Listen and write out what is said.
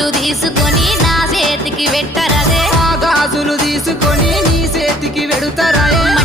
గాజులు తీసుకొని నా చేతికి పెట్టరదే ఆ గాజులు తీసుకొని నీ చేతికి వెడుతారాయే